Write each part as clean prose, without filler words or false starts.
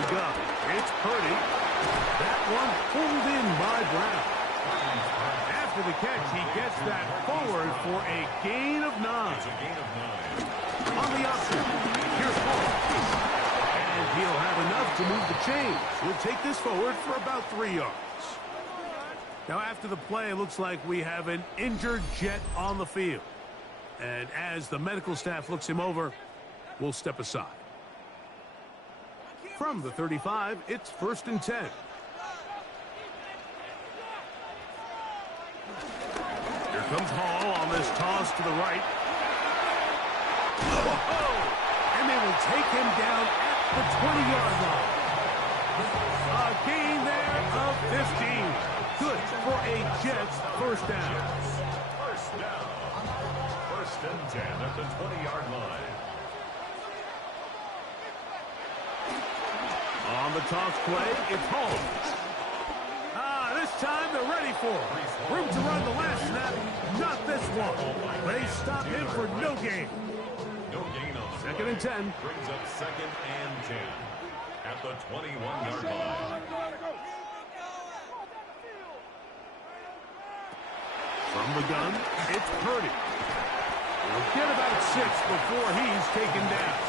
the gun. It's Purdy. That one pulled in by Brown. After the catch, he gets that forward for a gain of 9. On the option, here's Paul. And he'll have enough to move the chains. He'll take this forward for about 3 yards. Now, after the play, it looks like we have an injured Jet on the field. And as the medical staff looks him over, we'll step aside. From the 35, it's 1st and 10. Here comes Hall on this toss to the right. Oh, and they will take him down at the 20-yard line. A gain there of 15. Good for a Jets first down. First down. 1st and 10 at the 20-yard line. On the toss play, it's Hall. This time they're ready for it. Room to run the last snap. Not this one. They stop him for no gain. No gain on the 2nd and 10. Brings up 2nd and 10 at the 21-yard line. From the gun, it's Purdy. He'll get about 6 before he's taken down.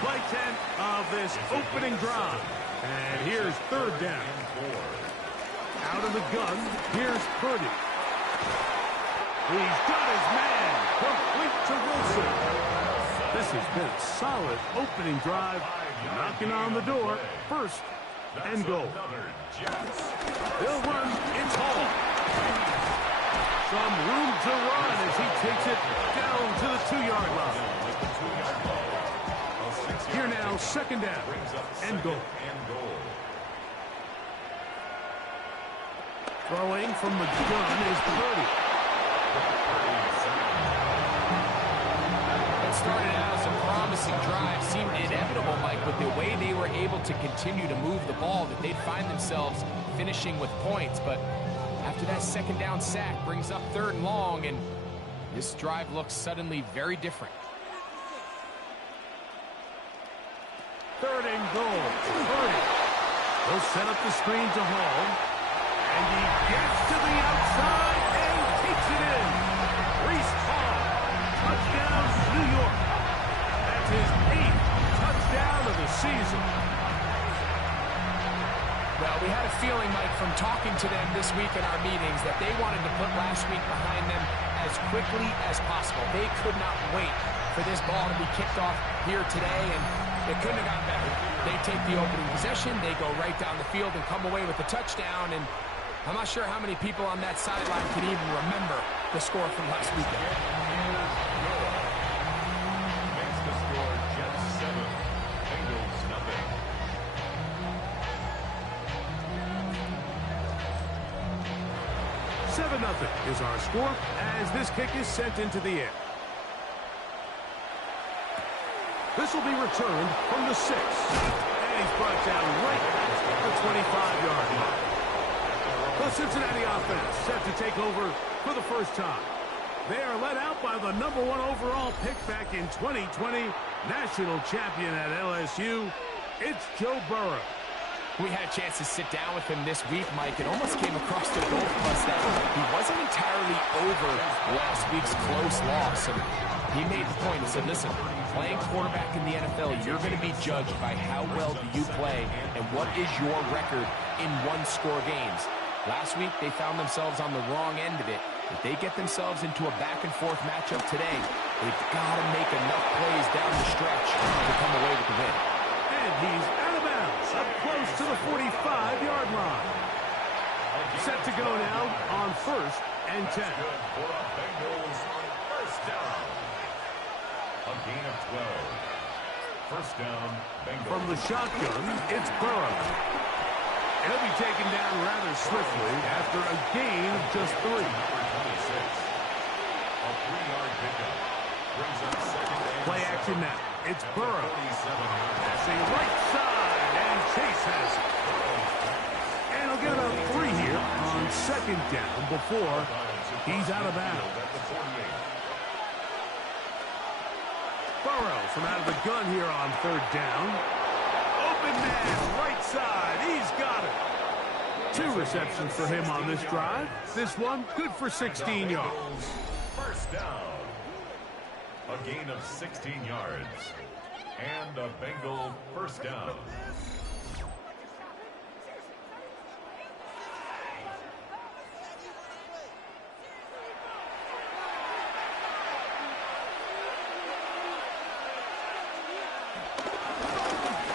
Play 10 of this opening drive. And here's 3rd down. Out of the gun, here's Purdy. He's got his man. Complete to Wilson. This has been a solid opening drive. Knocking on the door. 1st and goal. They'll run. It's Hall. Some room to run as he takes it down to the 2-yard line. Here now, 2nd down and goal. Throwing from the gun is Purdy. It started out as a promising drive. Seemed inevitable, Mike, with the way they were able to continue to move the ball, that they'd find themselves finishing with points. But after that 2nd down sack brings up 3rd and long, and this drive looks suddenly very different. 3rd and goal. Purdy. He'll set up the screen to Hall. And he gets to the outside and takes it in. Reese Hall. Touchdown, New York. That's his 8th touchdown of the season. Well, we had a feeling, Mike, from talking to them this week in our meetings that they wanted to put last week behind them as quickly as possible. They could not wait for this ball to be kicked off here today, and it couldn't have gotten better. They take the opening possession, they go right down the field and come away with the touchdown, and I'm not sure how many people on that sideline can even remember the score from last weekend. Makes the score Jets 7, Bengals nothing. Nothing is our score as this kick is sent into the air. This will be returned from the 6. And he's brought down right at the 25-yard line. The Cincinnati offense set to take over for the first time. They are led out by the #1 overall pick back in 2020, national champion at LSU. It's Joe Burrow. We had a chance to sit down with him this week, Mike. It almost came across to both of us that he wasn't entirely over last week's close loss. And he made the point and said, listen, playing quarterback in the NFL, you're going to be judged by how well do you play and what is your record in one-score games. Last week, they found themselves on the wrong end of it. If they get themselves into a back-and-forth matchup today, they've got to make enough plays down the stretch to come away with the win. And he's out of bounds, up close to the 45-yard line. Set to go now on 1st and 10. For the Bengals on 1st down. A gain of 12. 1st down, Bengals. From the shotgun, it's Burrow. He'll be taken down rather swiftly after a gain of just 3. A 3-yard pickup. Brings up 2nd and Play action now. It's Burrow. Passing right side, and Chase has it. And he'll get about 3 here on 2nd down before he's out of bounds. Burrow from out of the gun here on 3rd down. Open 2 receptions for him on this drive. This one good for 16 yards. First down. A gain of 16 yards. And a Bengal first down.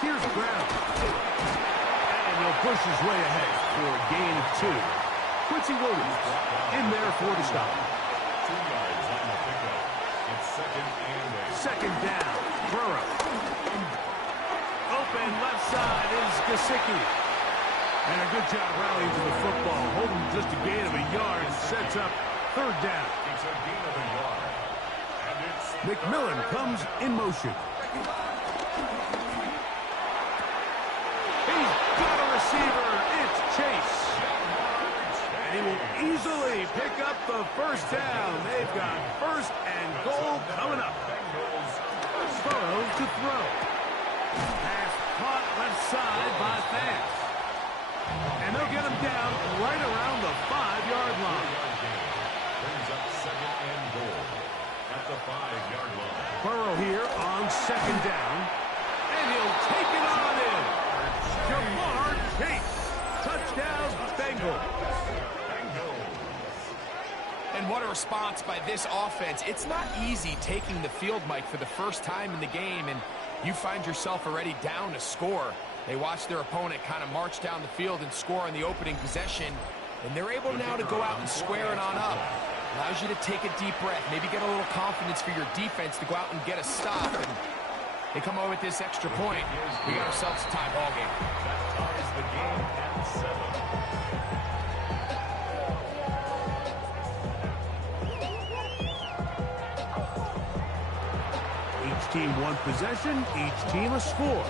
Here's Brown. And he'll push his way ahead for a gain of 2. Quincy Williams in there for the stop. 2 yards on the pickup. It's second down. Burrow. Open left side is Gesicki. And a good job rallying to the football. Holding just a gain of a yard and sets up 3rd down. It's a gain of a yard. And it's McMillan comes in motion. He's got a receiver. It's Chase. And he will easily pick up the 1st down. They've got 1st and goal coming up. Burrow to throw. Pass caught left side by Fant. And they'll get him down right around the 5-yard line. Brings up 2nd and goal at the 5-yard line. Burrow here on 2nd down. And he'll take it on in. Jamar Chase. Touchdown, Bengals. And what a response by this offense. It's not easy taking the field, Mike, for the first time in the game, and you find yourself already down to score. They watch their opponent kind of march down the field and score on the opening possession, and they're able now to go out and square it on up. Allows you to take a deep breath, maybe get a little confidence for your defense to go out and get a stop. And they come away with this extra point. We got ourselves a tie ball game. That ties the game at 7. Each team 1 possession, each team a score.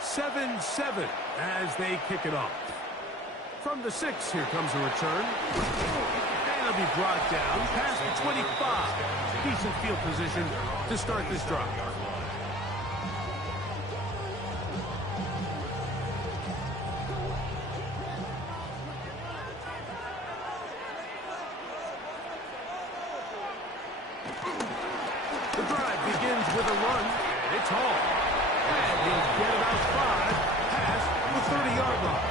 7-7 as they kick it off. From the 6, here comes a return. And it'll be brought down past the 25. Decent field position to start this drive. The drive begins with a run. It's Hall. And he'll get about 5 past the 30-yard line.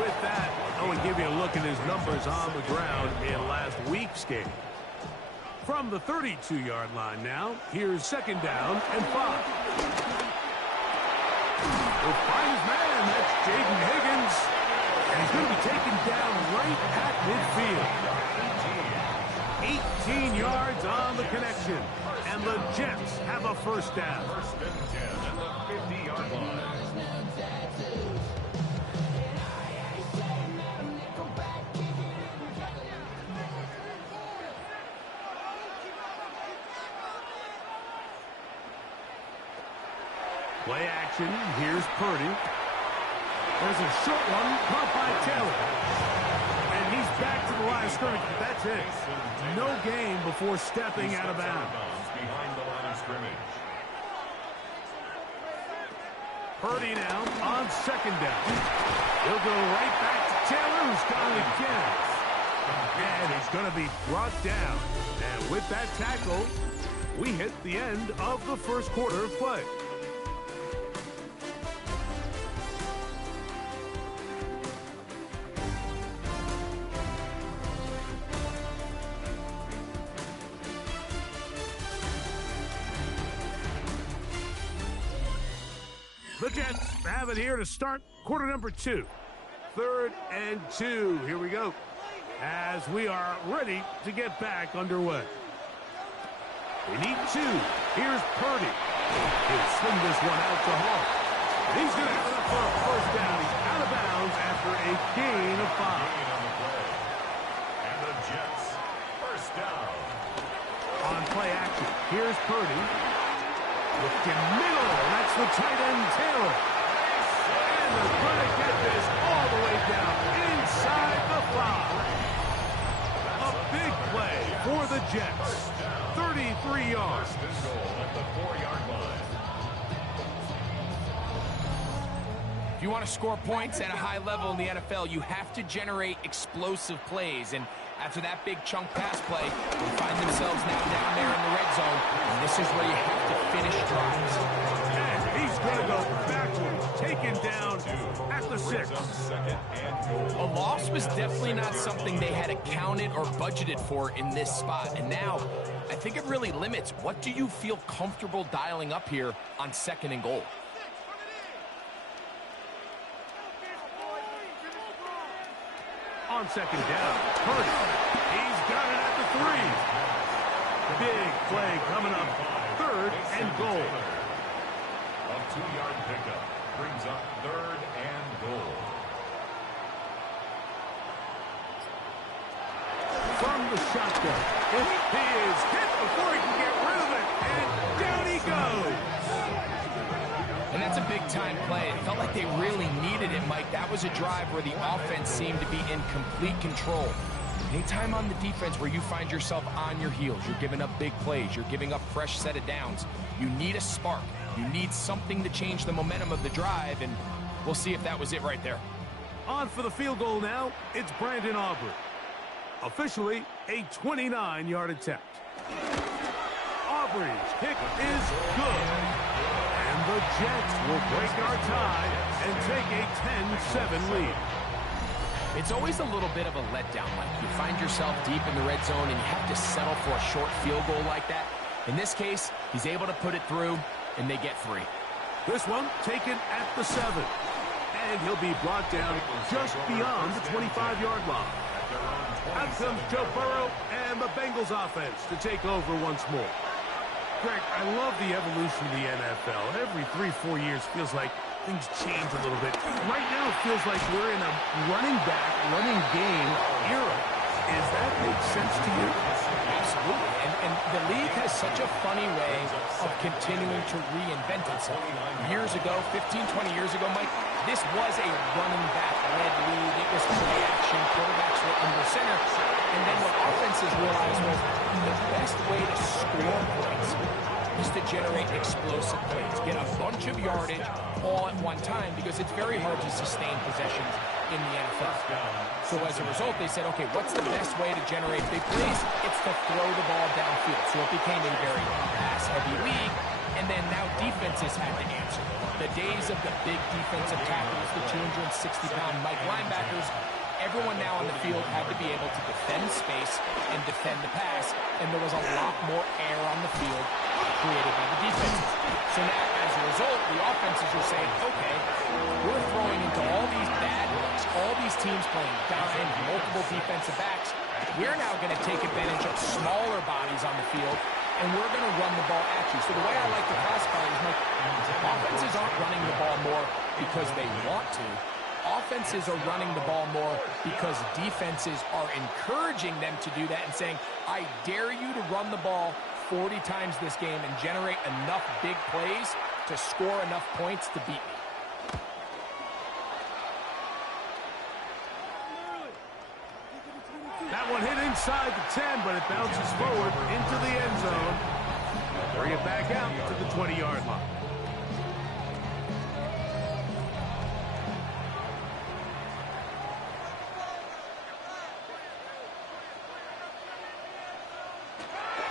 With that, I want to give you a look at his numbers on the ground in last week's game. From the 32-yard line now, here's 2nd down and 5. He'll find his man. That's Jaden Higgins. And he's going to be taken down right at midfield. 18 yards on the connection. And the Jets have a 1st down. 1st and 10 at the 50-yard line. Play action. Here's Purdy. There's a short one caught by Taylor. And he's back to the line of scrimmage. That's it. No gain before stepping out of bounds. Behind the line of scrimmage. Purdy now on 2nd down. He'll go right back to Taylor, who's got it again. And he's going to be brought down. And with that tackle, we hit the end of the 1st quarter of play. The Jets have it here to start quarter number 2. 3rd and 2. Here we go. As we are ready to get back underway. They need 2. Here's Purdy. He'll swing this one out to Hall. He's going to have it up for a 1st down. He's out of bounds after a gain of 5. And the Jets, 1st down. On play action, here's Purdy. Looking middle, that's the tight end, Taylor. And they're going to get this all the way down inside the 5. A big play for the Jets. 33 yards. Goal at the 4-yard line. If you want to score points at a high level in the NFL, you have to generate explosive plays. And after that big chunk pass play, they find themselves now down there in the red zone. And this is where you have to finish drives. And he's going to go backwards, taken down at the 6. A loss was definitely not something they had accounted or budgeted for in this spot. And now, I think it really limits what do you feel comfortable dialing up here on 2nd and goal. On 2nd down, Purdy. He's got it at the 3. Big play coming up. 3rd and goal. A 2-yard pickup brings up 3rd and goal. From the shotgun. He is hit before he can get rid of it. And down he goes. And that's a big-time play. It felt like they really needed it, Mike. That was a drive where the offense seemed to be in complete control. Anytime on the defense where you find yourself on your heels, you're giving up big plays, you're giving up fresh set of downs, you need a spark. You need something to change the momentum of the drive, and we'll see if that was it right there. On for the field goal now, it's Brandon Aubrey. Officially a 29-yard attempt. Aubrey's kick is good. And the Jets will break our tie and take a 10-7 lead. It's always a little bit of a letdown, Mike. You find yourself deep in the red zone and you have to settle for a short field goal like that. In this case, he's able to put it through, and they get 3. This one taken at the 7. And he'll be brought down just beyond the 25-yard line. Out comes Joe Burrow and the Bengals offense to take over once more. Greg, I love the evolution of the NFL. Every 3-4 years feels like things change a little bit. Right now it feels like we're in a running back, running game era. Does that make sense to you? Absolutely. And the league has such a funny way of continuing to reinvent itself. Years ago, 15, 20 years ago, Mike, this was a running back-led league. It was play action. Quarterbacks were under center. And then what offenses realized was the best way to score points is to generate explosive plays. Get a bunch of yardage all at one time because it's very hard to sustain possessions in the NFL. So as a result, they said, okay, what's the best way to generate big plays? It's to throw the ball downfield. So it became a very pass-heavy league, and then now defenses had to answer. The days of the big defensive tackles, the 260-pound Mike linebackers, everyone now on the field had to be able to defend space and defend the pass, and there was a lot more air on the field created by the defenses. So now, as a result, the offenses are saying, okay, we're throwing into all these bad looks, all these teams playing dime, multiple defensive backs. We're now going to take advantage of smaller bodies on the field, and we're going to run the ball at you. So the way I like to classify it is, like, offenses aren't running the ball more because they want to. Offenses are running the ball more because defenses are encouraging them to do that and saying, I dare you to run the ball 40 times this game and generate enough big plays to score enough points to beat me. That one hit inside the 10, but it bounces forward into the end zone. Bring it back out to the 20-yard line.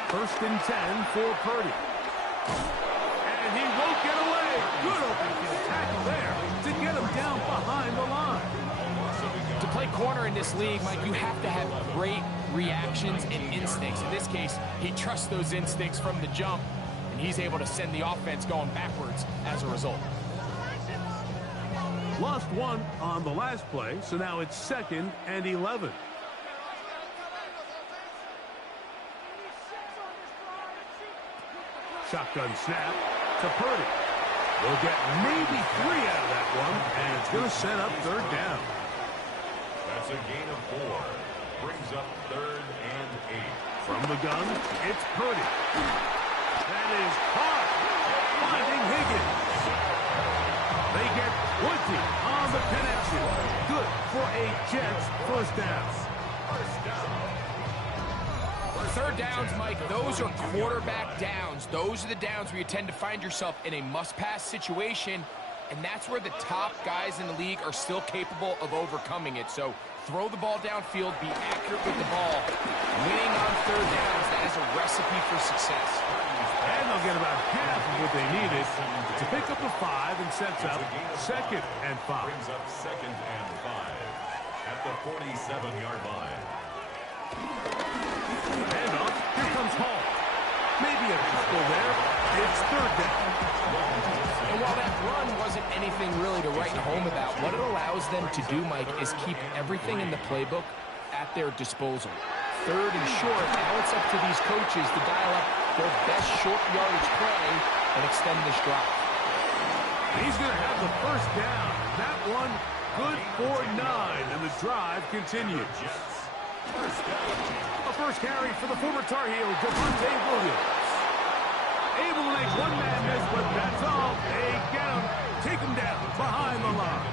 First and 10 for Purdy. And he won't get away. Good open field tackle there to get him down behind the line. To play corner in this league, Mike, you have to have great reactions and instincts. In this case, he trusts those instincts from the jump, and he's able to send the offense going backwards as a result. Lost one on the last play, so now it's 2nd and 11. Shotgun snap to Purdy. We'll get maybe 3 out of that one, and it's going to set up 3rd down. That's a gain of 4. Brings up 3rd and 8. From the gun, it's Purdy. That is caught. Finding Higgins. They get 20 on the connection. Good for a Jets first down. First down. 3rd downs, Mike, those are quarterback downs. Those are the downs where you tend to find yourself in a must-pass situation, and that's where the top guys in the league are still capable of overcoming it. So throw the ball downfield, be accurate with the ball. Winning on third downs, that is a recipe for success. And they'll get about half of what they needed to pick up a 5 and sets up 2nd and 5. Brings up 2nd and 5 at the 47-yard line. Handoff. Here comes Hall. Maybe a couple there. It's 3rd down. And while that run wasn't anything really to write home about, what it allows them to do, Mike, is keep everything in the playbook at their disposal. 3rd and short, now it's up to these coaches to dial up their best short yardage play and extend this drive. He's going to have the 1st down. That one good for 9, and the drive continues. A first carry for the former Tar Heel, Javonte Williams. Able to make one man miss, but that's all. They get him, take him down behind the line.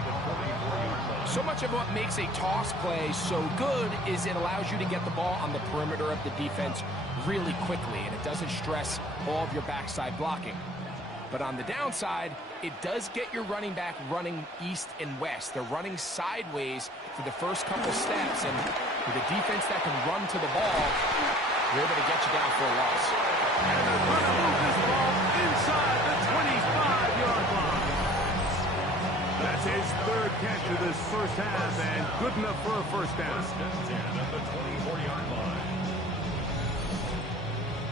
So much of what makes a toss play so good is it allows you to get the ball on the perimeter of the defense really quickly, and it doesn't stress all of your backside blocking. But on the downside, it does get your running back running east and west. They're running sideways for the first couple steps, and with a defense that can run to the ball, they're able to get you down for a loss. And they're going to move this ball inside the 25-yard line. That's his 3rd catch of this first half, and good enough for a 1st down. At the 24-yard line.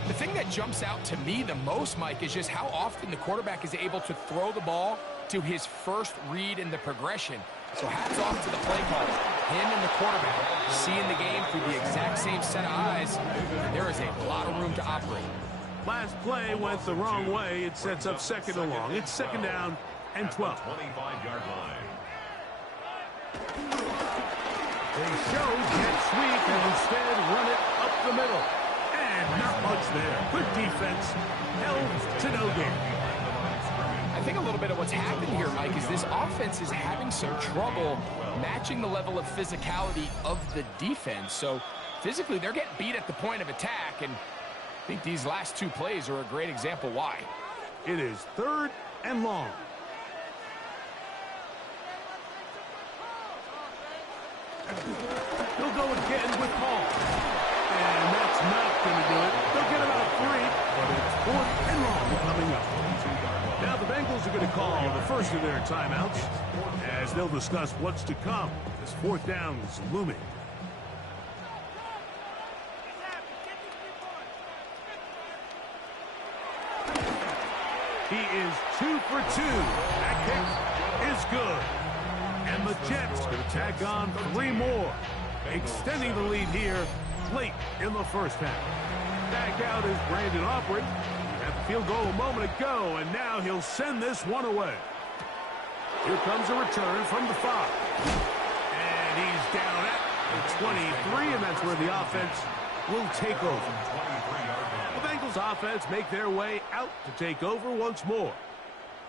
The thing that jumps out to me the most, Mike, is just how often the quarterback is able to throw the ball to his first read in the progression. So hats off to the play caller. Him and the quarterback seeing the game through the exact same set of eyes. And there is a lot of room to operate. Last play went the wrong way. It sets up 2nd and long. It's 2nd down and 12. 25-yard line. They show jet sweep and instead run it up the middle. And not much there. Good defense. Held to no gain. I think a little bit of what's happened here, Mike, is this offense is having some trouble matching the level of physicality of the defense. So physically, they're getting beat at the point of attack, and I think these last 2 plays are a great example why. It is 3rd and long. He'll go again with Hall. And that's not going to do it. They'll get about 3, but it's 4th and long coming up. Now the Bengals are going to call the first of their timeouts as they'll discuss what's to come as 4th down is looming. He is 2 for 2. That kick is good. And the Jets going to tack on 3 more, extending the lead here late in the first half. Back out is Brandon Aubrey. At the field goal a moment ago, and now he'll send this one away. Here comes a return from the 5. And he's down at the 23, and that's where the offense will take over. The Bengals offense make their way out to take over once more.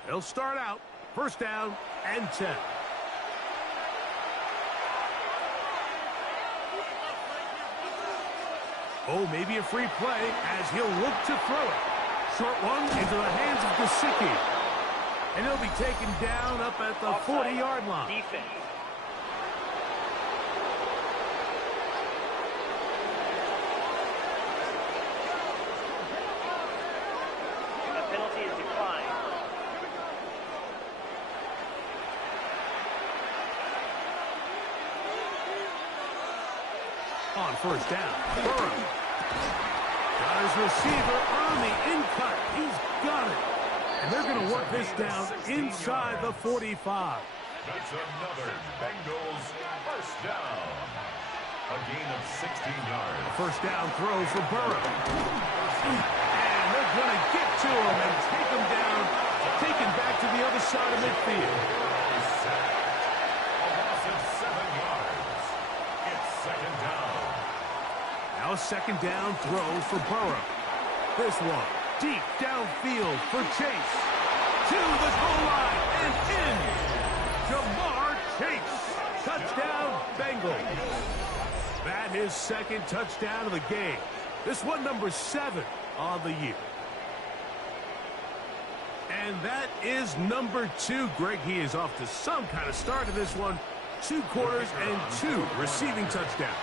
They'll start out 1st down and 10. Oh, maybe a free play as he'll look to throw it. Short one into the hands of Gesicki. And he'll be taken down up at the 40-yard line. Defense. And the penalty is declined. On 1st down, Burrow. Got his receiver on the in-cut. He's got it. And they're going to work this down inside the 45. That's another Bengals 1st down. A gain of 16 yards. 1st down throw for Burrow. And they're going to get to him and take him down, take him back to the other side of midfield. A loss of 7 yards. It's 2nd down. Now a 2nd down throw for Burrow. This one deep downfield for Chase. To the goal line and in. Jamar Chase. Touchdown, Bengals. That is 2nd touchdown of the game. This one number 7 on the year. And that is number 2. Greg, he is off to some kind of start in this one. 2 quarters and 2 receiving touchdowns.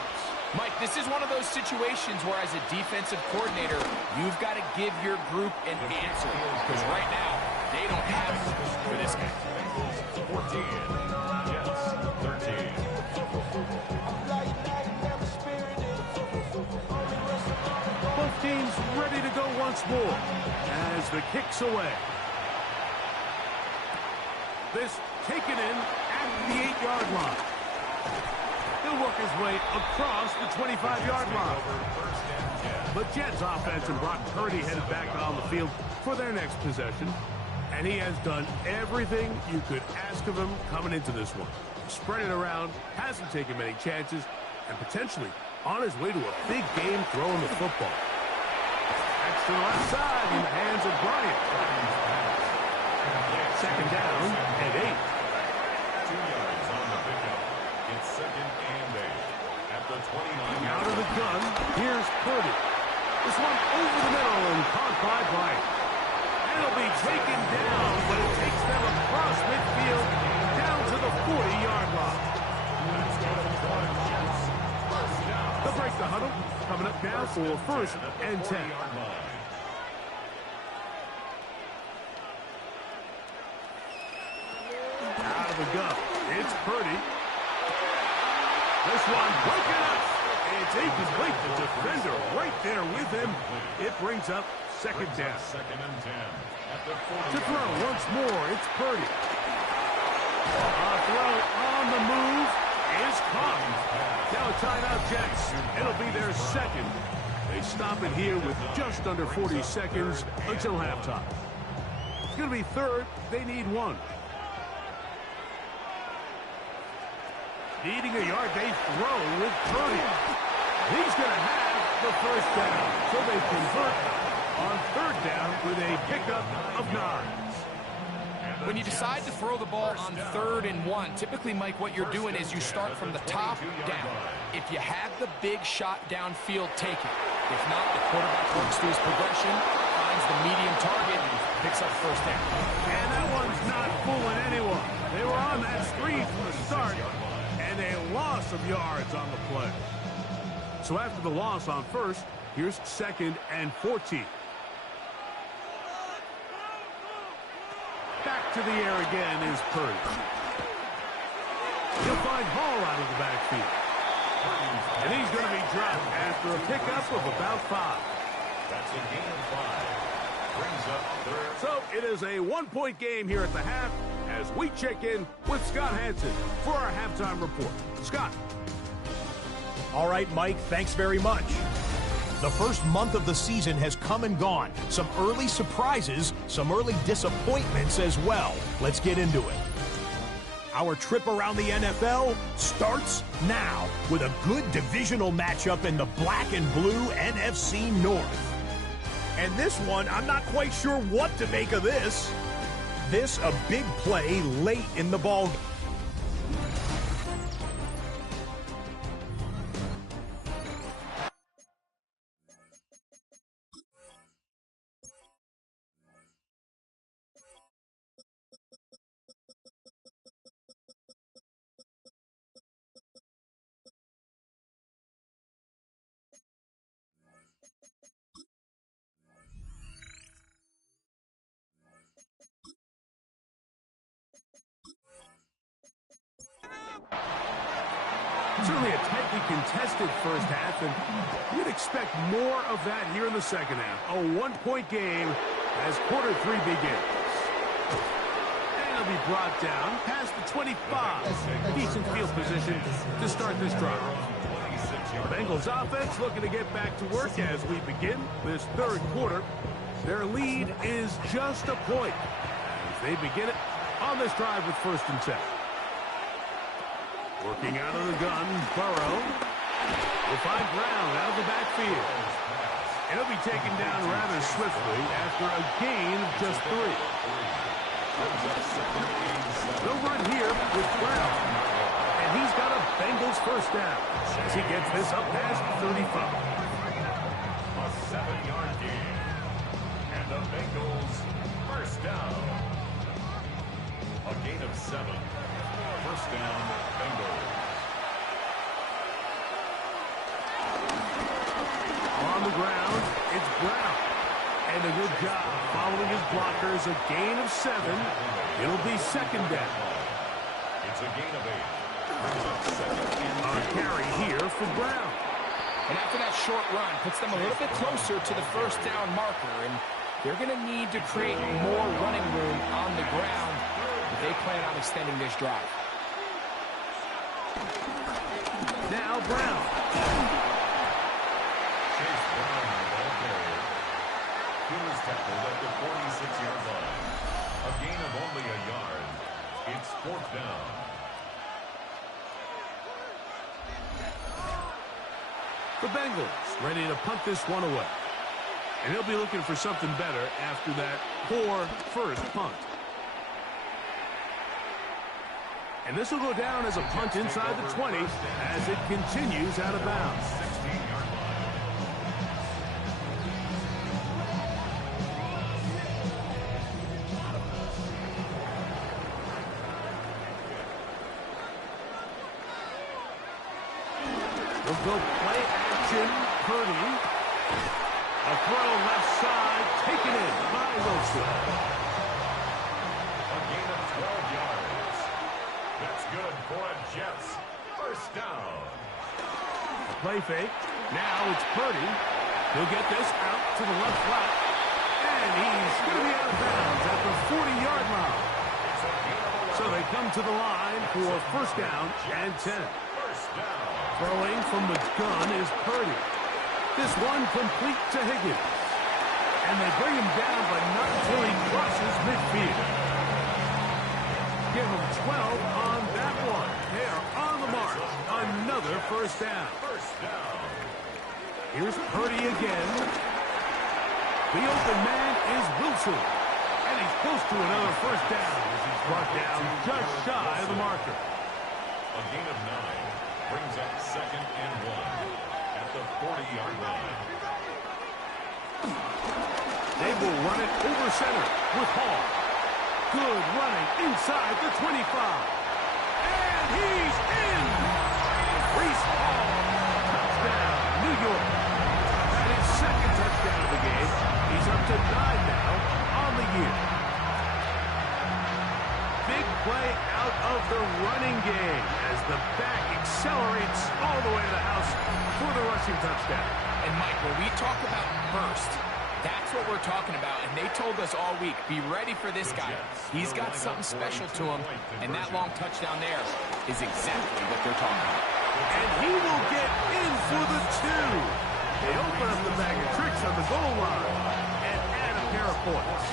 Mike, this is one of those situations where as a defensive coordinator, you've got to give your group an answer. Because right now, they don't have it for this guy. 14, Jets 13. Both teams ready to go once more as the kick's away. This taken in at the 8-yard line. He'll work his way across the 25-yard line. But Jets offense and Brock Purdy headed back on the field for their next possession. And he has done everything you could ask of him coming into this one. Spread it around, hasn't taken many chances, and potentially on his way to a big game throwing the football. That's to the left side in the hands of Bryant. Second down and 8. 2 yards on the pickup. It's second and 8 at the 29. Out of the gun, here's Purdy. This one over the middle and caught by Bryant. And it'll be taken down, but it takes them across midfield down to the 40-yard line. They'll break the huddle. Coming up now for first and 10. Out of the gun, it's Purdy. This one broken up. It's incomplete. The defender right there with him. It brings up second down. Second and 10 at the 40. To throw once more, it's Purdy. A throw on the move is caught. Now a timeout, Jets. It'll be their second. They stop it here with just under 40 seconds until halftime. It's going to be third. They need 1. Needing a yard, they throw with Purdy. He's going to have the first down. So they convert on third down with a pickup of 9. When you decide to throw the ball on 3rd and 1, typically, Mike, what you're doing is you start from the top down. If you have the big shot downfield, take it. If not, the quarterback works through his progression, finds the medium target, and picks up first down. And that one's not fooling anyone. They were on that screen from the start, and a loss of yards on the play. So after the loss on first, here's second and 14. Back to the air again is Purdy. He'll find Hall out of the backfield. And he's going to be dropped after a pickup of about 5. That's a gain of 5. Brings up third. So it is a 1-point game here at the half as we check in with Scott Hansen for our halftime report. Scott. All right, Mike, thanks very much. The first month of the season has come and gone. Some early surprises, some early disappointments as well. Let's get into it. Our trip around the NFL starts now with a good divisional matchup in the black and blue NFC North. And this one, I'm not quite sure what to make of this. This a big play late in the ballgame. Certainly a tightly contested first half, and you'd expect more of that here in the second half. A 1-point game as quarter 3 begins. And it'll be brought down past the 25. Decent field position to start this drive. Bengals offense looking to get back to work as we begin this third quarter. Their lead is just a point as they begin it on this drive with first and 10. Working out of the gun, Burrow will find Brown out of the backfield. And he'll be taken down rather swiftly after a gain of just 3. They'll run here with Brown. And he's got a Bengals first down as he gets this up past 35. A 7-yard gain. And the Bengals first down. gain of 7. First down, Bengals. On the ground, it's Brown. And a good job following his blockers. A gain of 7. It'll be second down. It's a gain of 8. A carry here for Brown. And after that short run, puts them a little bit closer to the first down marker. And they're going to need to create more running room on the ground if they plan on extending this drive. Now Brown. Chase Brown, the ball carrier. He was tackled at the 46-yard line. A gain of only a yard. It's fourth down. The Bengals ready to punt this one away. And he'll be looking for something better after that poor first punt. And this will go down as a punt inside the 20 as it continues out of bounds. 16-yard line. We'll go play action. Purdy. A throw left side. Taken in by Wilson. A gain of 12 yards. That's good for a Jets first down. A play fake. Now it's Purdy. He'll get this out to the left flat. And he's going to be out of bounds at the 40-yard line. So they come to the line for first down and 10. First down. Throwing from the gun is Purdy. This one complete to Higgins. And they bring him down, but not until he crosses midfield. Give him 12 on that one. They are on the mark. Another first down. First down. Here's Purdy again. The open man is Wilson. And he's close to another first down as he's brought down just shy of the marker. A gain of 9 brings up second and 1 at the 40-yard line. They will run it over center with Hall. Good running inside the 25. And he's in! Breece Hall. Touchdown, New York. That is second touchdown of the game. He's up to 9 now on the year. Big play out of the running game as the back accelerates all the way to the house for the rushing touchdown. And Mike, when we talk about burst, that's what we're talking about. And they told us all week, be ready for this guy. He's got something special to him. And that long touchdown there is exactly what they're talking about. And he will get in for the 2. They open up the bag of tricks on the goal line and add a pair of points.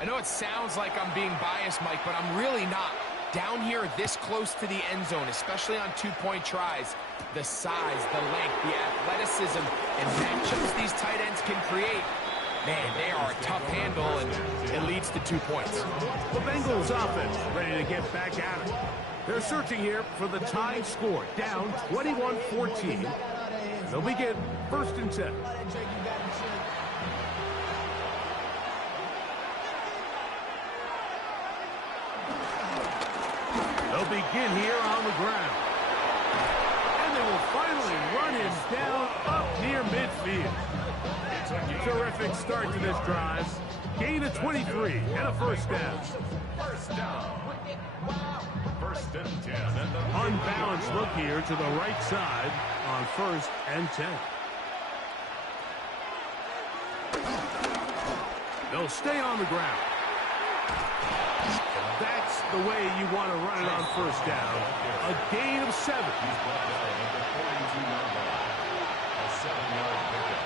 I know it sounds like I'm being biased, Mike, but I'm really not. Down here this close to the end zone, especially on two-point tries, the size, the length, the athleticism, and matchups these tight ends can create, man, they are a tough handle, and it leads to 2 points. The Bengals offense ready to get back at it. They're searching here for the tying score, down 21-14. They'll begin first and 10. They'll begin here on the ground. And they will finally run him down up near midfield. Terrific start to this drive. Gain of 23 and a first down. First down. First and 10. Unbalanced look here to the right side on first and 10. They'll stay on the ground. That's the way you want to run it on first down. A gain of 7. He's brought down at the 42-yard line. A 7-yard pickup.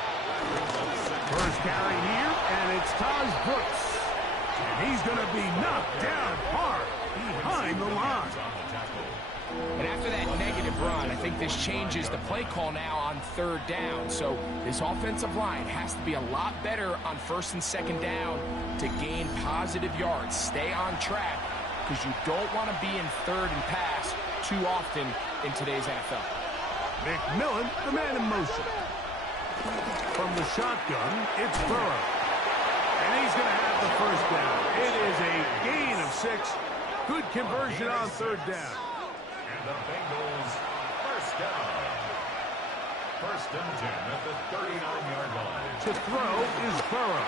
First carry here, and it's Taj Brooks. And he's going to be knocked down hard behind the line. On the tackle. And after that negative run, I think this changes the play call now on third down. So this offensive line has to be a lot better on first and second down to gain positive yards. Stay on track, because you don't want to be in third and pass too often in today's NFL. McMillan, the man in motion. From the shotgun, it's Burrow. And he's going to have the first down. It is a gain of 6. Good conversion on third down. And the Bengals first down. First and 10 at the 39-yard line. To throw is Burrow.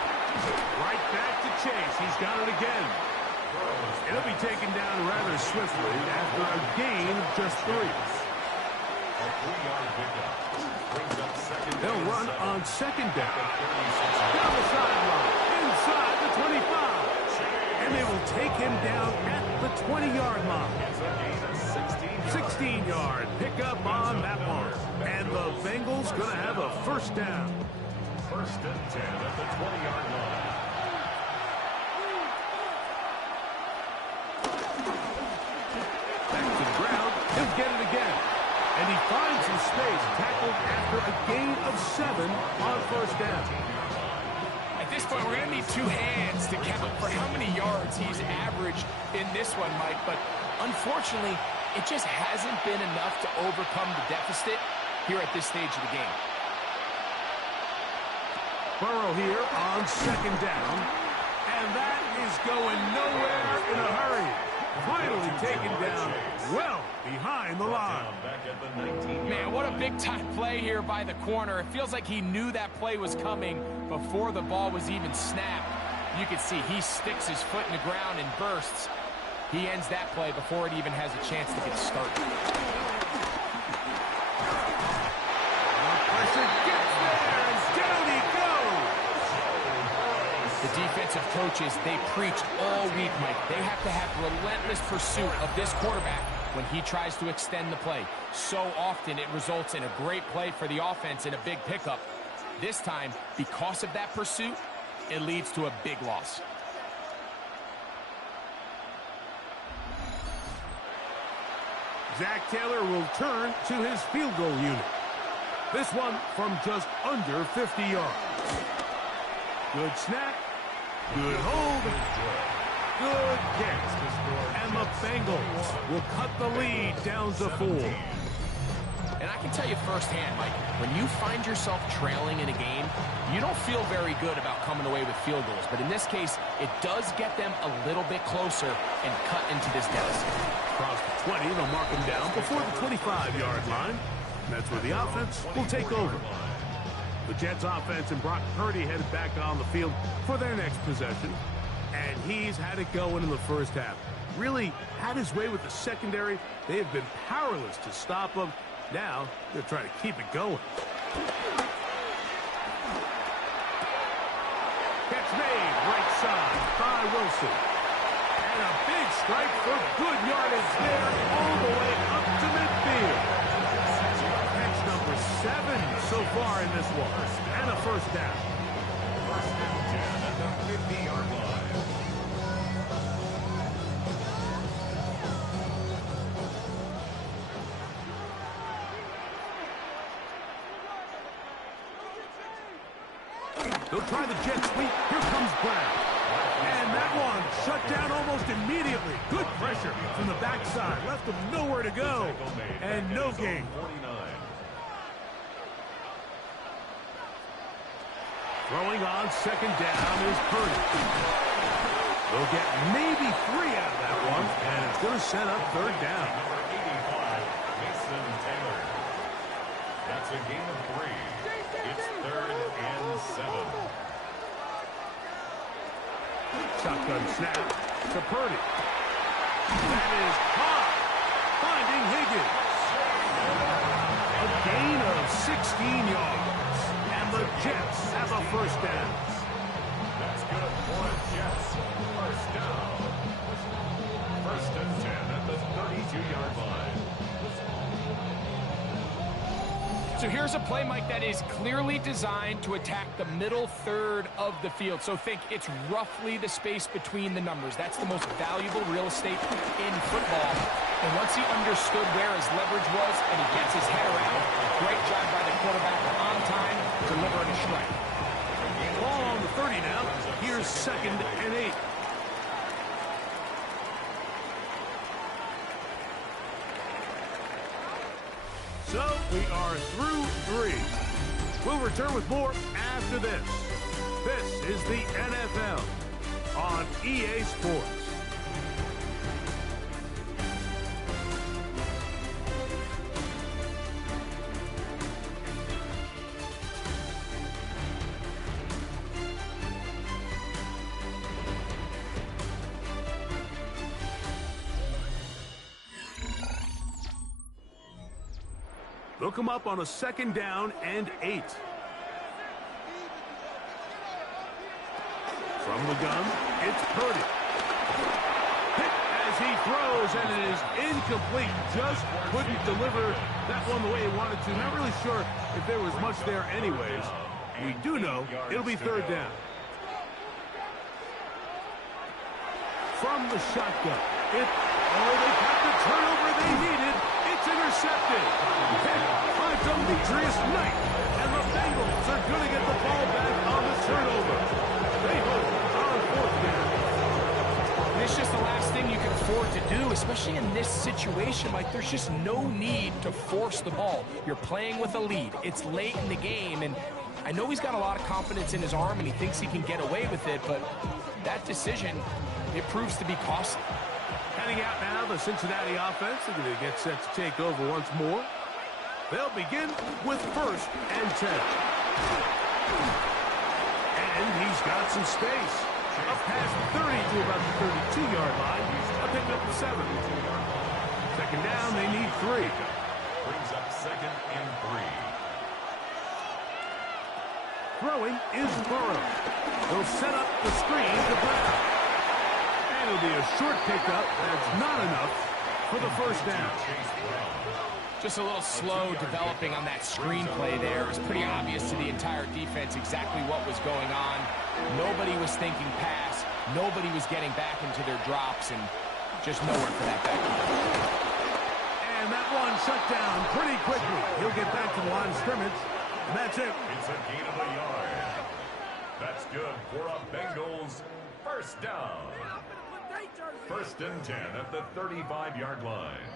Right back to Chase. He's got it again. It'll be taken down rather swiftly after a gain of just 3. A 3-yard pickup. Brings up second. They'll run on second down. Down the sideline. Inside the 25. And they will take him down at the 20-yard line. 16-yard pickup on that one. And the Bengals going to have a first down. First and 10 at the 20-yard line. Back to the ground. He'll get it again. And he finds some space, tackled after a gain of 7 on first down. At this point, we're going to need 2 hands to count for how many yards he's averaged in this one, Mike. But unfortunately, it just hasn't been enough to overcome the deficit here at this stage of the game. Burrow here on second down. And that is going nowhere in a hurry. Finally taken down well behind the line. Man, what a big-time play here by the corner. It feels like he knew that play was coming before the ball was even snapped. You can see he sticks his foot in the ground and bursts. He ends that play before it even has a chance to get started. Pressure gets there, and down he goes. The defensive coaches, they preached all week, Mike. They have to have relentless pursuit of this quarterback when he tries to extend the play. So often it results in a great play for the offense and a big pickup. This time, because of that pursuit, it leads to a big loss. Zach Taylor will turn to his field goal unit. This one from just under 50 yards. Good snap. Good hold. Good catch. And the Bengals will cut the lead down to 4. And I can tell you firsthand, Mike, when you find yourself trailing in a game, you don't feel very good about coming away with field goals. But in this case, it does get them a little bit closer and cut into this deficit. Across the 20, they'll mark him down before the 25-yard line. That's where the offense will take over. The Jets offense and Brock Purdy headed back on the field for their next possession. And he's had it going in the first half. Really had his way with the secondary. They have been powerless to stop him. Now they're trying to keep it going. Catch made, right side by Wilson. And a big strike for good yardage there all the way up to midfield. Catch number 7 so far in this one. And a first down. First and 10 at the 50-yard line. They'll try the jet sweep. Here comes Brown. And that one shut down almost immediately. Good pressure from the backside. Left him nowhere to go. And no gain. Throwing on second down is Purdy. They'll get maybe 3 out of that one. And it's going to set up third down. Number 85, Mason Taylor. That's a gain of 3. It's 3rd and 7. Shotgun snap to Purdy. That is caught. Finding Higgins. A gain of 16 yards. And the Jets have a first down. That's good for the Jets. First down. First and 10 at the 32-yard line. So here's a play, Mike, that is clearly designed to attack the middle third of the field. So think it's roughly the space between the numbers. That's the most valuable real estate in football. And once he understood where his leverage was and he gets his head around, great job by the quarterback on time, delivering a strike. Ball on the 30 now. Here's 2nd and 8. So we are through 3. We'll return with more after this. This is the NFL on EA Sports. They'll come up on a 2nd down and 8. From the gun, it's Purdy. Hit as he throws, and it is incomplete. Just couldn't deliver that one the way he wanted to. Not really sure if there was much there anyways. We do know it'll be 3rd down. From the shotgun, they got the turnover they needed. It's intercepted. Hit by Demetrius Knight. And the Bengals are going to get the ball back on the turnover. They hold on 4th down. And it's just the last thing you can afford to do, especially in this situation. Like, there's just no need to force the ball. You're playing with a lead. It's late in the game, and I know he's got a lot of confidence in his arm, and he thinks he can get away with it, but that decision, it proves to be costly. Heading out now, the Cincinnati offense. They're going to get set to take over once more. They'll begin with 1st and 10. And he's got some space. Up past 30 to about the 32-yard line. A pick up to 7. 2nd down, they need 3. Brings up 2nd and 3. Throwing is Burrow. He'll set up the screen to Brown. It'll be a short pickup. That's not enough for the 1st down. Just a little slow developing on that screenplay there. It was pretty obvious to the entire defense exactly what was going on. Nobody was thinking pass. Nobody was getting back into their drops, and just nowhere for that back. And that one shut down pretty quickly. He'll get back to the line of scrimmage, and that's it. It's a gain of a yard. That's good for a Bengals 1st down. 1st and 10 at the 35-yard line.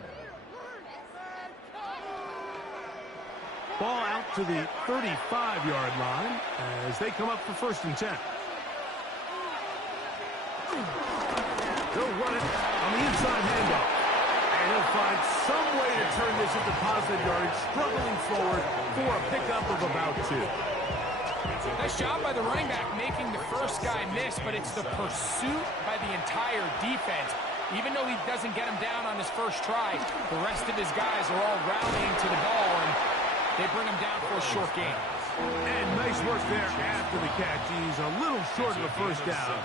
Ball out to the 35-yard line as they come up for 1st and 10. They'll run it on the inside handoff. And he'll find some way to turn this into positive yardage, struggling forward for a pickup of about 2. Nice job by the running back making the first guy miss, but it's the pursuit by the entire defense. Even though he doesn't get him down on his first try, the rest of his guys are all rallying to the ball, and they bring him down for a short gain. And nice work there after the catch. He's a little short of the 1st down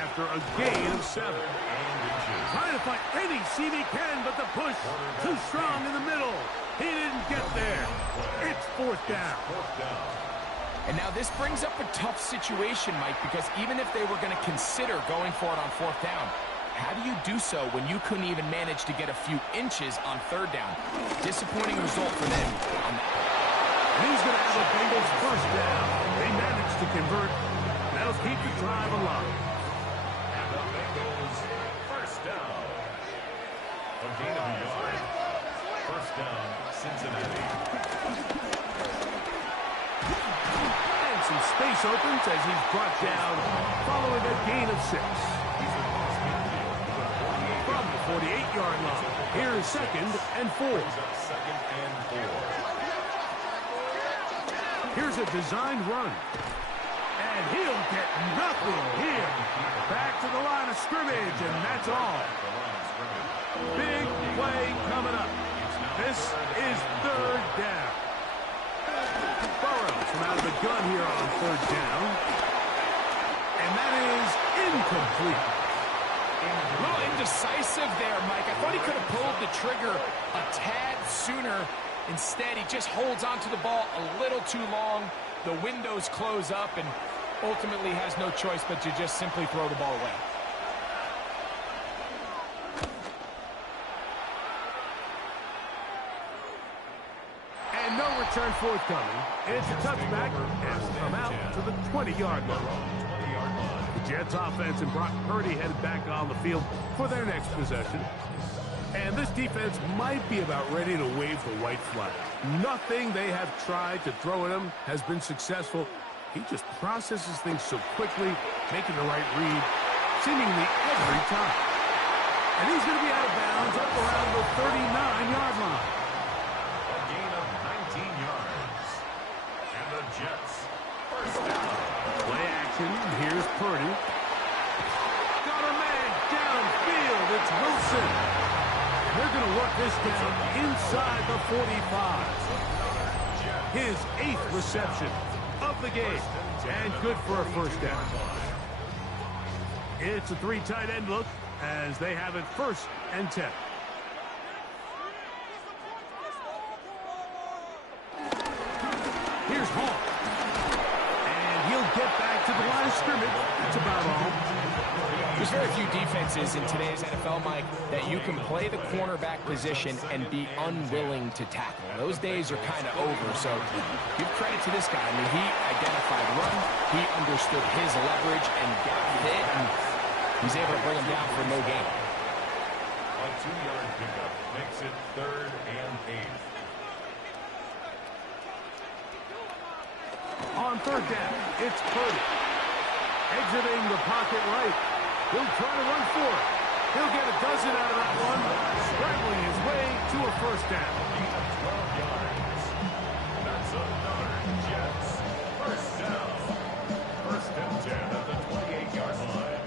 after a gain of 7. Trying to find any seam he can, but the push too strong in the middle. He didn't get there. It's 4th down. And now this brings up a tough situation, Mike, because even if they were going to consider going for it on 4th down, how do you do so when you couldn't even manage to get a few inches on 3rd down? Disappointing result for them on that. And he's going to have the Bengals 1st down. They managed to convert. That'll keep the drive alive. And the Bengals 1st down. A gain of a yard. 1st down, Cincinnati. And some space opens as he's brought down following a gain of 6. From the 48-yard line, here's 2nd and 4. 2nd and 4. Here's a designed run. And he'll get nothing here. Back to the line of scrimmage, and that's all. Big play coming up. This is 3rd down. Burrows from out of the gun here on 3rd down. And that is incomplete. A little indecisive there, Mike. I thought he could have pulled the trigger a tad sooner. Instead, he just holds onto the ball a little too long. The windows close up, and ultimately has no choice but to just simply throw the ball away. return forthcoming. It's a touchback and will come out to the 20-yard line. The Jets offense and Brock Purdy headed back on the field for their next possession. And this defense might be about ready to wave the white flag. Nothing they have tried to throw at him has been successful. He just processes things so quickly, making the right read, seemingly every time. And he's going to be out of bounds up around the 39-yard line. A gain of 19 yards. And the Jets first down. Play action. Here's Purdy. Got a man downfield. It's Wilson. They're going to work this down inside the 45. His 8th reception of the game. And good for a first down. It's a 3 tight end look as they have it 1st and 10. Here's Hall. And he'll get back to the line of scrimmage. That's about all. There's very few defenses in today's NFL, Mike, that you can play the cornerback position and be unwilling to tackle. Those days are kind of over, so give credit to this guy. I mean, he identified run, he understood his leverage and got hit, and he's able to bring him down for no gain. A 2-yard pickup makes it 3rd and 8. On 3rd down, it's Purdy. Exiting the pocket right. He'll try to run for it. He'll get a dozen out of that one, scrambling his way to a first down. 12 yards. That's another Jets first down. 1st and 10 at the 28-yard line.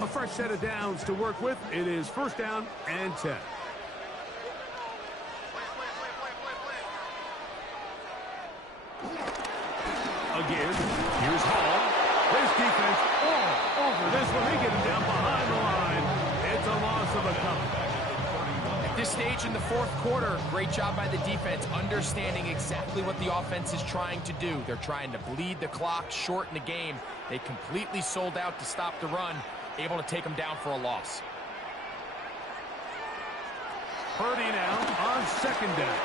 A fresh set of downs to work with. It is 1st down and 10. Again, here's Hall. This defense all over this one. They get him down behind the line. It's a loss of a couple. At this stage in the 4th quarter, great job by the defense, understanding exactly what the offense is trying to do. They're trying to bleed the clock, shorten the game. They completely sold out to stop the run, able to take them down for a loss. Purdy now on 2nd down.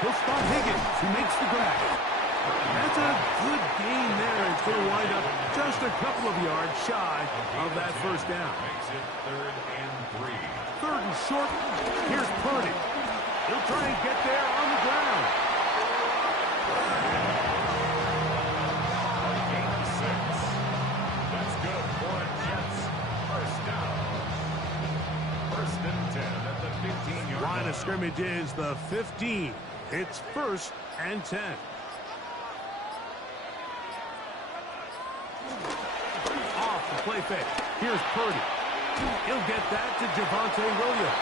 He'll spot Higgins, who makes the grab. That's a good gain there. It's going to wind up just a couple of yards shy of that 1st down. Makes it 3rd and 3. 3rd and short. Here's Purdy. He'll try and get there on the ground. A gain of 6. That's good for a Jets first down. 1st and 10 at the 15-yard line. Line of scrimmage is the 15. It's 1st and 10. Play fake. Here's Purdy. He'll get that to Javonte Williams.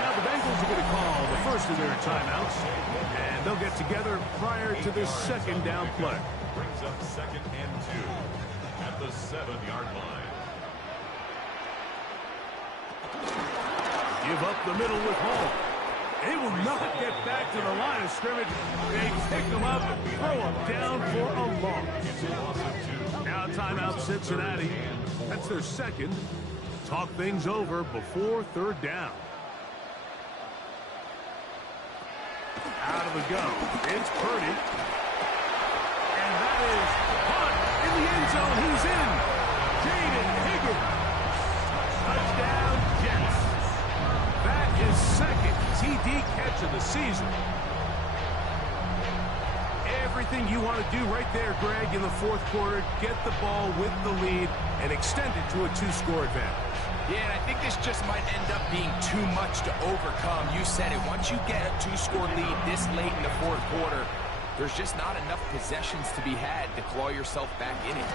Now the Bengals are going to call the first of their timeouts, and they'll get together prior to this 2nd down play. Brings up 2nd and 2 at the 7-yard line. Give up the middle with Hall. They will not get back to the line of scrimmage. They pick them up and throw them down for a loss. It's a loss of 2. Now timeout Cincinnati. That's their 2nd. Talk things over before 3rd down. Out of the go. It's Purdy. And that is caught in the end zone. He's in. Jaden Higgins. Touchdown Jets. That is 2nd TD catch of the season. Everything you want to do right there, Greg, in the 4th quarter, get the ball with the lead and extend it to a 2-score advantage. Yeah, and I think this just might end up being too much to overcome. You said it. Once you get a 2-score lead this late in the 4th quarter, there's just not enough possessions to be had to claw yourself back in it.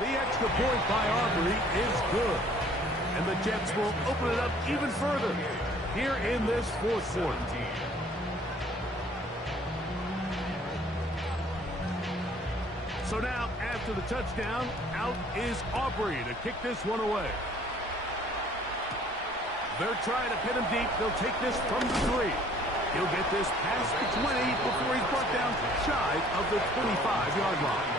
The extra point by Aubrey is good. And the Jets will open it up even further here in this 4th quarter. So now, after the touchdown, out is Aubrey to kick this one away. They're trying to pin him deep. They'll take this from the 3. He'll get this past the 20 before he's brought down shy of the 25-yard line.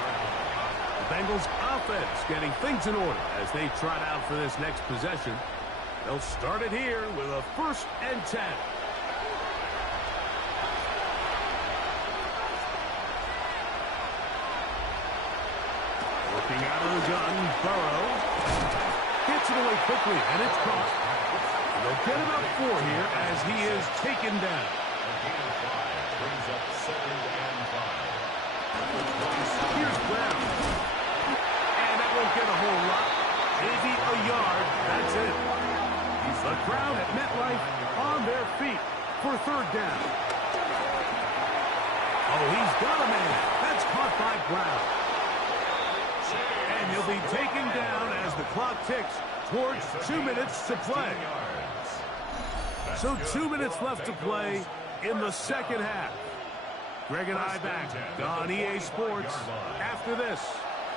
The Bengals offense getting things in order as they trot out for this next possession. They'll start it here with a 1st and 10. Working out of the gun, Burrow. Gets it away quickly, and it's caught. They'll get about 4 here as he is taken down. Brings up 2nd and 5. Here's Brown. And that won't get a whole lot. Maybe a yard. That's it. The crowd at MetLife on their feet for 3rd down. Oh, he's got a man. That's caught by Brown. And he'll be taken down as the clock ticks towards 2 minutes to play. So 2 minutes left to play in the 2nd half. Greg and I back on EA Sports after this.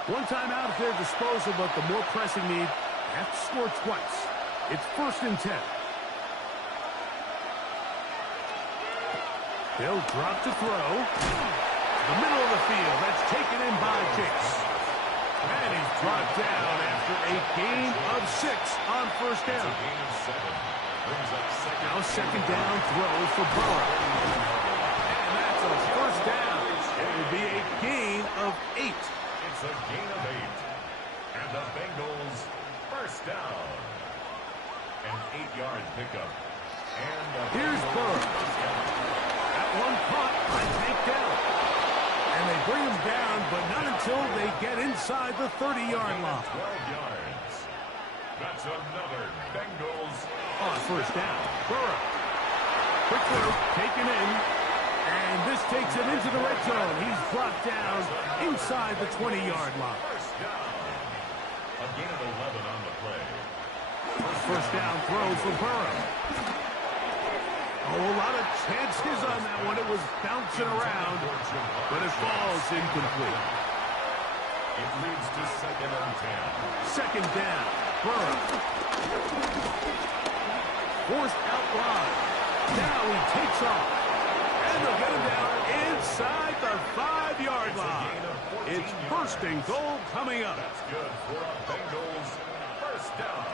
One timeout at their disposal, but the more pressing need, have to score twice. It's 1st and 10. They'll drop to throw. The middle of the field, that's taken in by Chase. And he's brought down after a gain of 6 on 1st down. Now 2nd down throw for Burrow. And that's a 1st down. It will be a gain of 8. It's a gain of 8. And the Bengals 1st down. An 8-yard pickup. And here's Burrow. That one caught by Tank Dell. And they bring him down, but not until they get inside the 30-yard line. 12 yards. That's another Bengals on 1st down. Burrow. Quick throw, taken in. And this takes him into the red zone. He's brought down inside the 20-yard line. 1st down. A gain of 11 on the play. 1st down throw for Burrow. Oh, a lot of chances on that one. It was bouncing around, but it falls incomplete. It leads to 2nd and 10. 2nd down. Burrow. Forced out wide. Now he takes off. And they'll get him down inside the 5-yard line. It's 1st and goal coming up. That's good for a Bengals 1st down.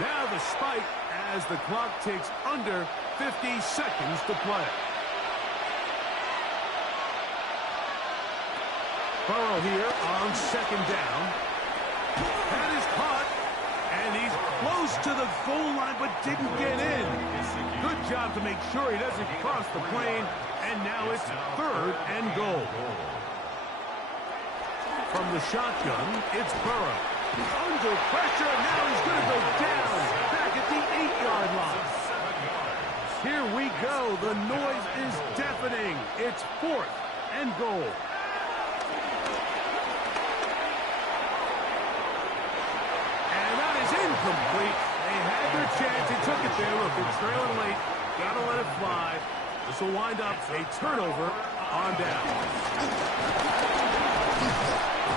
Now the spike as the clock takes under 50 seconds to play. Burrow here on 2nd down. That is caught. And he's close to the goal line but didn't get in. Good job to make sure he doesn't cross the plane. And now it's 3rd and goal. From the shotgun, it's Burrow. Under pressure, now he's going to go down back at the 8-yard line. Here we go. The noise is deafening. It's 4th and goal. And that is incomplete. They had their chance. They took it there. Look, they're trailing late. Got to let it fly. This will wind up a turnover on down.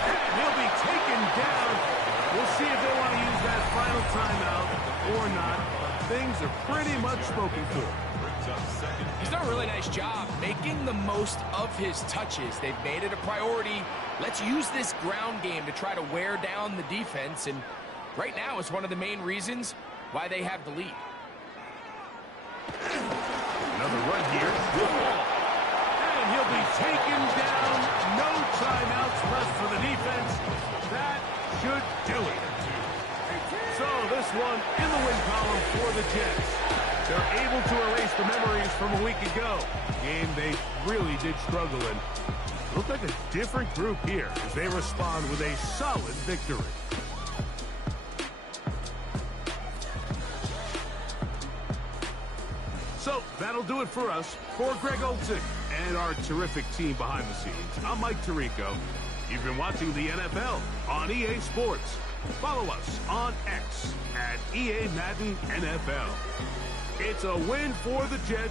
And he'll be taken down. We'll see if they want to use that final timeout or not. Things are pretty much spoken for. He's done a really nice job making the most of his touches. They've made it a priority. Let's use this ground game to try to wear down the defense, and right now it's one of the main reasons why they have the lead. Another run here. And he'll be taken down. No timeouts left for the defense. That should do it. So this one in the win column for the Jets. They're able to erase the memories from a week ago. Game they really did struggle in. Look like a different group here as they respond with a solid victory. So that'll do it for us. For Greg Olczyk and our terrific team behind the scenes, I'm Mike Tirico. You've been watching the NFL on EA Sports. Follow us on X at EA Madden NFL. It's a win for the Jets.